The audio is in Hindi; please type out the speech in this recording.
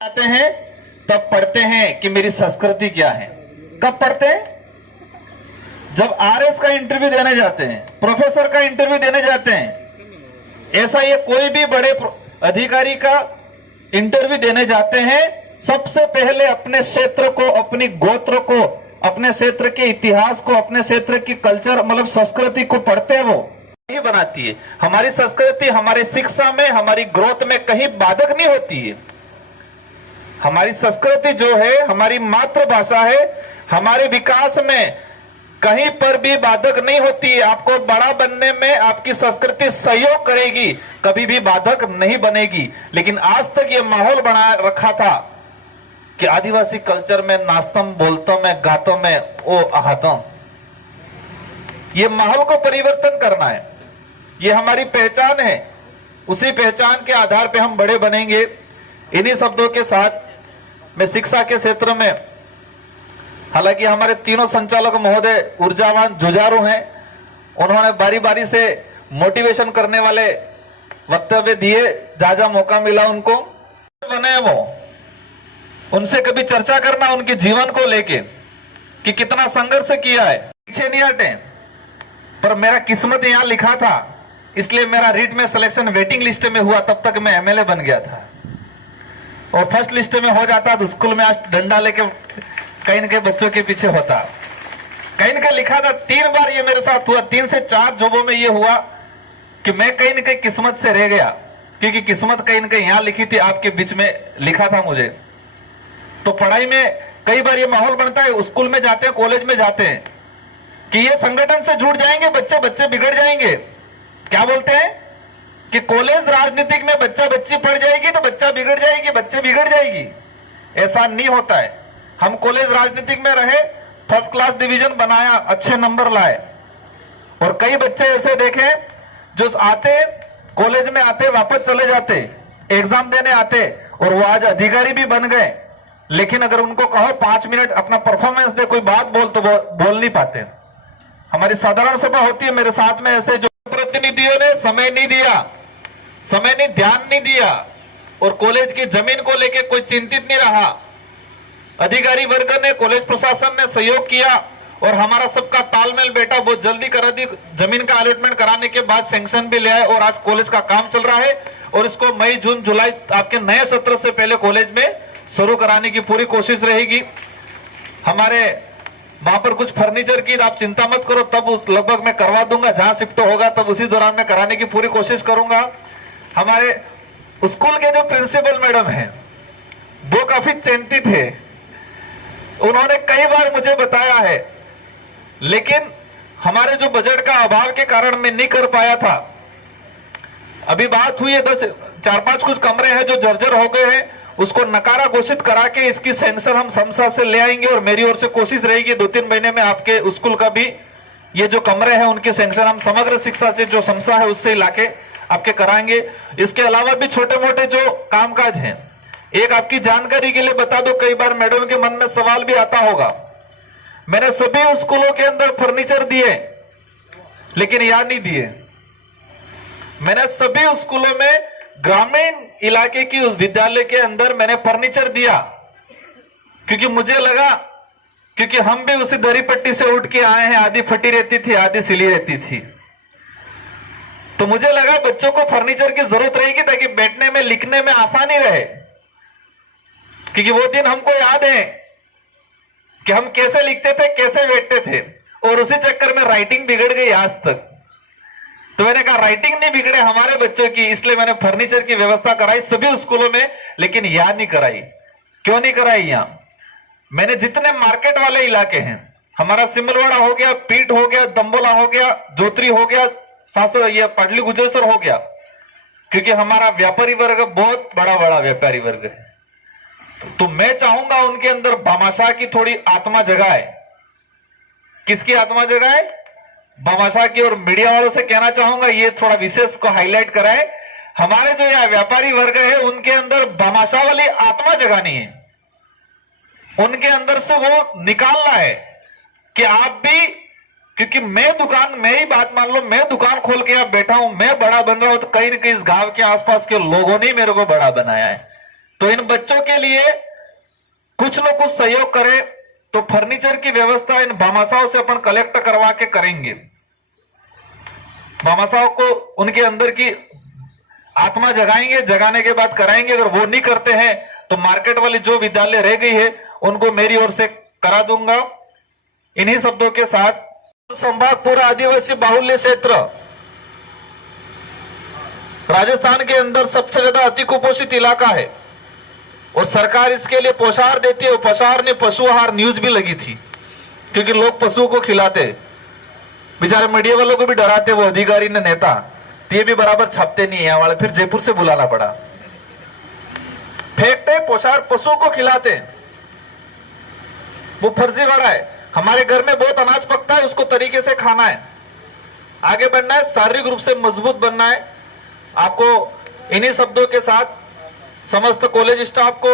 आते हैं तब पढ़ते हैं कि मेरी संस्कृति क्या है। कब पढ़ते हैं? जब आरएस का इंटरव्यू देने जाते हैं, प्रोफेसर का इंटरव्यू देने जाते हैं। ऐसा ये कोई भी बड़े अधिकारी का इंटरव्यू देने जाते हैं, सबसे पहले अपने क्षेत्र को, अपनी गोत्र को, अपने क्षेत्र के इतिहास को, अपने क्षेत्र की कल्चर मतलब संस्कृति को पढ़ते हैं। वो ही बनाती है। हमारी संस्कृति हमारी शिक्षा में, हमारी ग्रोथ में कहीं बाधक नहीं होती है। हमारी संस्कृति जो है, हमारी मातृभाषा है, हमारे विकास में कहीं पर भी बाधक नहीं होती है। आपको बड़ा बनने में आपकी संस्कृति सहयोग करेगी, कभी भी बाधक नहीं बनेगी। लेकिन आज तक ये माहौल बना रखा था कि आदिवासी कल्चर में नाचतम, बोलतम में, गातम में, ओ आहतम। ये माहौल को परिवर्तन करना है, ये हमारी पहचान है। उसी पहचान के आधार पे हम बड़े बनेंगे। इन्हीं शब्दों के साथ मैं शिक्षा के क्षेत्र में, हालांकि हमारे तीनों संचालक महोदय ऊर्जावान जुझारू हैं, उन्होंने बारी बारी से मोटिवेशन करने वाले वक्तव्य दिए, जहां मौका मिला उनको बने। वो उनसे कभी चर्चा करना उनके जीवन को लेके कि कितना संघर्ष किया है, पीछे नहीं हटे। पर मेरा किस्मत यहां लिखा था, इसलिए मेरा रीट में सिलेक्शन वेटिंग लिस्ट में हुआ। तब तक मैं एमएलए बन गया था और फर्स्ट लिस्ट में हो जाता तो स्कूल में आज डंडा लेके कहीं के बच्चों के पीछे होता। कहीं का लिखा था, 3 बार ये मेरे साथ हुआ। 3 से 4 जॉबों में ये हुआ कि मैं कहीं न कहीं किस्मत से रह गया, क्योंकि किस्मत कहीं न कहीं यहां लिखी थी, आपके बीच में लिखा था मुझे। तो पढ़ाई में कई बार ये माहौल बनता है, स्कूल में जाते हैं, कॉलेज में जाते हैं कि ये संगठन से जुड़ जाएंगे बच्चे बिगड़ जाएंगे। क्या बोलते हैं कि कॉलेज राजनीतिक में बच्ची पढ़ जाएगी तो बच्चा बिगड़ जाएगी, बच्चे बिगड़ जाएगी। ऐसा नहीं होता है। हम कॉलेज राजनीतिक में रहे, फर्स्ट क्लास डिवीजन बनाया, अच्छे नंबर लाए। और कई बच्चे ऐसे देखे जो आते कॉलेज में आते वापस चले जाते, एग्जाम देने आते और वो आज अधिकारी भी बन गए। लेकिन अगर उनको कहो 5 मिनट अपना परफॉर्मेंस दे, कोई बात बोल, तो वो बोल नहीं पाते। हमारी साधारण सभा होती है, मेरे साथ में ऐसे जो प्रतिनिधियों ने समय नहीं दिया, समय नहीं, ध्यान नहीं दिया और कॉलेज की जमीन को लेके कोई चिंतित नहीं रहा। अधिकारी वर्ग ने, कॉलेज प्रशासन ने सहयोग किया और हमारा सबका तालमेल बैठा, बहुत जल्दी करा दी। जमीन का अलॉटमेंट कराने के बाद सैंक्शन भी ले आए और आज कॉलेज का काम चल रहा है और इसको मई, जून, जुलाई आपके नए सत्र से पहले कॉलेज में शुरू कराने की पूरी कोशिश रहेगी। हमारे वहां पर कुछ फर्नीचर की आप चिंता मत करो, तब लगभग मैं करवा दूंगा। जहां शिफ्ट होगा तब उसी दौरान मैं कराने की पूरी कोशिश करूंगा। हमारे स्कूल के जो प्रिंसिपल मैडम हैं वो काफी चिंतित है, उन्होंने कई बार मुझे बताया है, लेकिन हमारे जो बजट का अभाव के कारण मैं नहीं कर पाया था। अभी बात हुई है 4-5 कुछ कमरे हैं जो जर्जर हो गए हैं, उसको नकारा घोषित करा के इसकी सेंसर हम समसा से ले आएंगे और मेरी ओर से कोशिश रहेगी 2-3 महीने में आपके स्कूल का भी ये जो कमरे हैं उनके सेंसर हम समग्र शिक्षा से जो समसा है उससे लाके आपके कराएंगे। इसके अलावा भी छोटे मोटे जो कामकाज हैं, एक आपकी जानकारी के लिए बता दो, कई बार मैडम के मन में सवाल भी आता होगा। मैंने सभी स्कूलों के अंदर फर्नीचर दिए लेकिन याद नहीं दिए। मैंने सभी स्कूलों में, ग्रामीण इलाके की उस विद्यालय के अंदर मैंने फर्नीचर दिया, क्योंकि मुझे लगा, क्योंकि हम भी उसी दरी पट्टी से उठ के आए हैं, आधी फटी रहती थी, आधी सिली रहती थी। तो मुझे लगा बच्चों को फर्नीचर की जरूरत रहेगी ताकि बैठने में, लिखने में आसानी रहे, क्योंकि वो दिन हमको याद है कि हम कैसे लिखते थे, कैसे बैठते थे, और उसी चक्कर में राइटिंग बिगड़ गई आज तक। तो मैंने कहा राइटिंग नहीं बिगड़े हमारे बच्चों की, इसलिए मैंने फर्नीचर की व्यवस्था कराई सभी स्कूलों में, लेकिन याद नहीं कराई। क्यों नहीं कराई? यहां मैंने जितने मार्केट वाले इलाके हैं, हमारा सिमलवाड़ा हो गया, पीठ हो गया, दंबोला हो गया, जोत्री हो गया, सासर, ये पाटली गुजरसर हो गया, क्योंकि हमारा व्यापारी वर्ग बहुत बड़ा व्यापारी वर्ग है। तो मैं चाहूंगा उनके अंदर भामाशाह की थोड़ी आत्मा जगाए। किसकी आत्मा जगाए? भामाशाह की। और मीडिया वालों से कहना चाहूंगा ये थोड़ा विशेष को हाईलाइट कराए, हमारे जो यह व्यापारी वर्ग है उनके अंदर भामाशाह वाली आत्मा जगानी है, उनके अंदर से वो निकालना है कि आप भी, क्योंकि मैं ही बात मान लो, मैं दुकान खोल के आप बैठा हूं, मैं बड़ा बन रहा हूं, तो कहीं न कहीं इस गांव के आसपास के लोगों ने मेरे को बड़ा बनाया है। तो इन बच्चों के लिए कुछ न कुछ सहयोग करें, तो फर्नीचर की व्यवस्था इन भामाशाहों से अपन कलेक्ट करवा के करेंगे। भामाशाहों को उनके अंदर की आत्मा जगाएंगे, जगाने के बाद कराएंगे। अगर वो नहीं करते हैं तो मार्केट वाली जो विद्यालय रह गई है उनको मेरी ओर से करा दूंगा। इन्हीं शब्दों के साथ संभाग पूरा आदिवासी बाहुल्य क्षेत्र राजस्थान के अंदर सबसे ज्यादा अति कुपोषित इलाका है और सरकार इसके लिए पोषाहार देती है। पोषाहार ने पशु आहार न्यूज भी लगी थी, क्योंकि लोग पशुओं को खिलाते, बेचारे मीडिया वालों को भी डराते वो अधिकारी ने, नेता, तो ये भी बराबर छापते नहीं है वाले, फिर जयपुर से बुलाना पड़ा। फेंकते पोषाहार पशुओं को खिलाते, वो फर्जीवाड़ा है। हमारे घर में बहुत अनाज पकता है, उसको तरीके से खाना है, आगे बढ़ना है, शारीरिक रूप से मजबूत बनना है। आपको इन्हीं शब्दों के साथ समस्त कॉलेज स्टाफ को